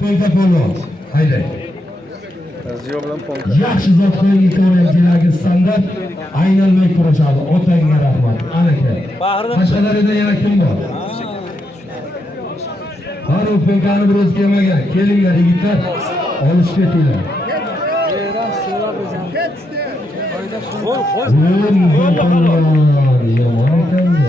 Polka polvon. Haydi. Yaxshi zotning ikkovlanchiligi standart aylanmay kurashadi. Otangga rahmat. Anaka. Qashqadaryoda yana kim bor? Farruh Penkani biroz kelmagan. Kelinglar yigitlar. Olishib ketinglar. Yomon ekan.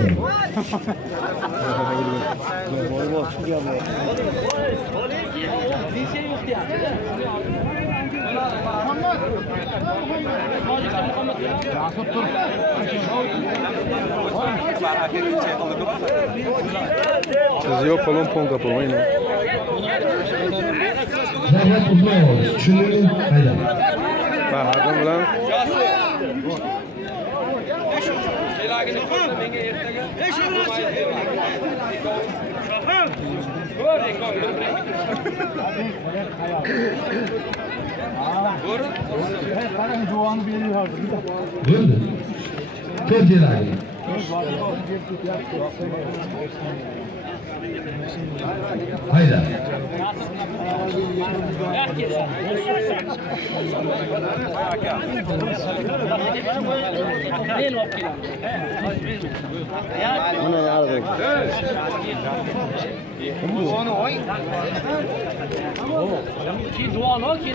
Siz yok falan ponka polmayın. Zahmet uzman oldu. Şunu hayda. Bahardan bilan Gördün. Kır celali. Hayda. Ana yardım. Ki duanı ki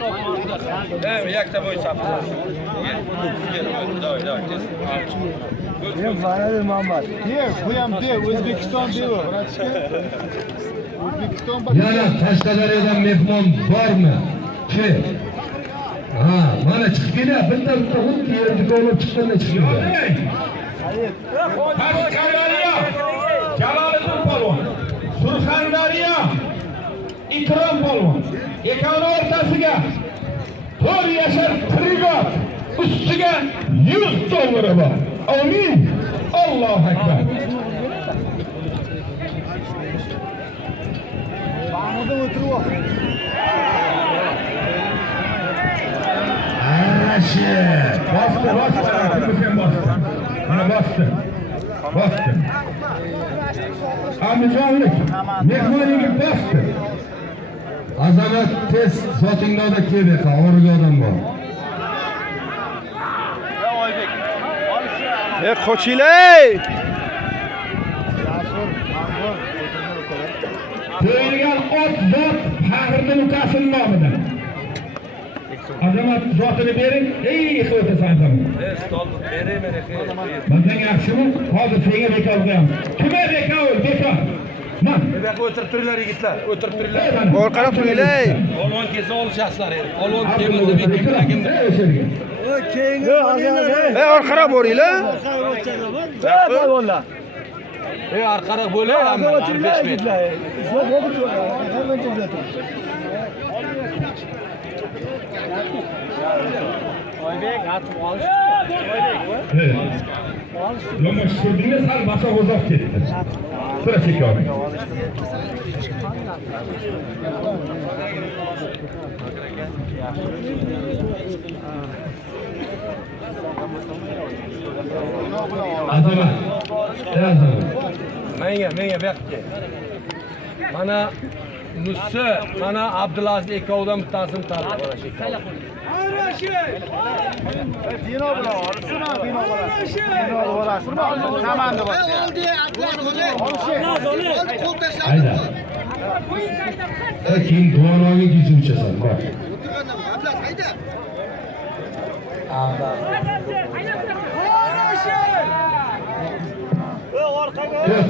Evet, yakta boy sapı. Ben Vanadır Muhammed. Diye, buyam diye, Özbekistan diyor. Özbekistan bak. Yana Qashqadaryodan mehmon bormi? Ki. Ha, mana chiqib kelyapti. Bitta xuddi yerga olib chiqqanda chiqib keldi. Qashqadaryo Jaloliddin polvon, Surxondaryo Ikrom polvon. Ikkovini o'rtasiga 4 yashar prigot, ustiga 100 dollari bor. Amin. Allohu akbar. Bağımda oturuyor. Aşı. Bastı. Mana bastı. Amijonlik. Mehmoniga bastı. Azamat tez zotingda da keldi. O'rga odam bor. Qochilay! Qo'yilgan ot zot Faxriddin ukasining nomidan. Azamat zotini bering. Ey xo'tasan ham. Stolni beraver. Bundan yaxshimi? Hozir senga bekor qo'yaman. Kimga bekor? Bekor. Man. Bu yoqqa o'tirib turinglar yigitlar. O'tirib turinglar. Orqada turinglar. Olvon kelsa olishasizlar endi. Olvon kelmasa men kimligimni. Orqaroq boringlar. Orqaroq bo'lar, hamma 5 metr. Oybek atib olish. Yomon tushurdingiz, sal basa uzoq ketdi. Sira chekavering. Azamat. Menga bu yoqqa. Mana Nusi, mana Abdulaziz ikkovidan bittasini tanlab olashik. Dino bilan olsin, Dino bilan. Dino olsin. Tamamda bor. Hayda. Keyin duonoga gizuvchasan. Bor.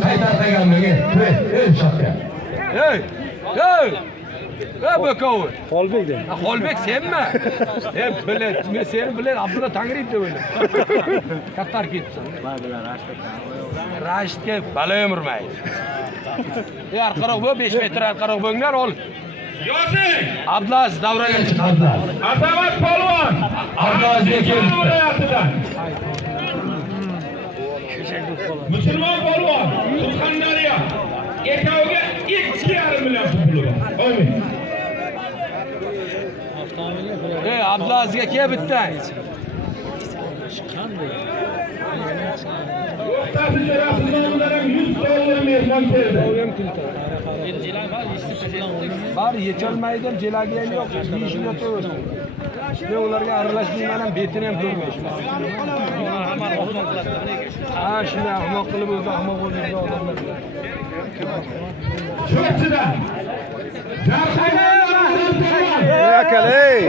Qaytargan menga. Ey shaqqa. Hey! Bakovi. Xolbek de. Xolbek senmi? Bilet, men seni bilet Abdulla Tangriyev deb o'yladim. Kattar ketibsan. Rashidga balayim urmaydi. Orqaroq bo'l, 5 metr orqaroq bo'linglar, ol. Yozing! Abdulaziz davraga chiqadi. Azamat polvon. Abdulazizga keldi. Musulmon polvon, Surxondaryo. Ikkoviga 2,5 million puli bor. Amin. Abdulazizga kel bittang. O'rtasi jo'rasi nomidan ham 100 dollar mehmon keldi. Bari yecholmaydim, jelagi ham yo'q. Yeyishni yotaverdim. Men ularga aralashmayman ham, betini ham ko'rmayman. Ha, shunday ahmoq qilib o'zi ahmoq bo'lgan odamlar. Sho'chidan. Ey akal, ey.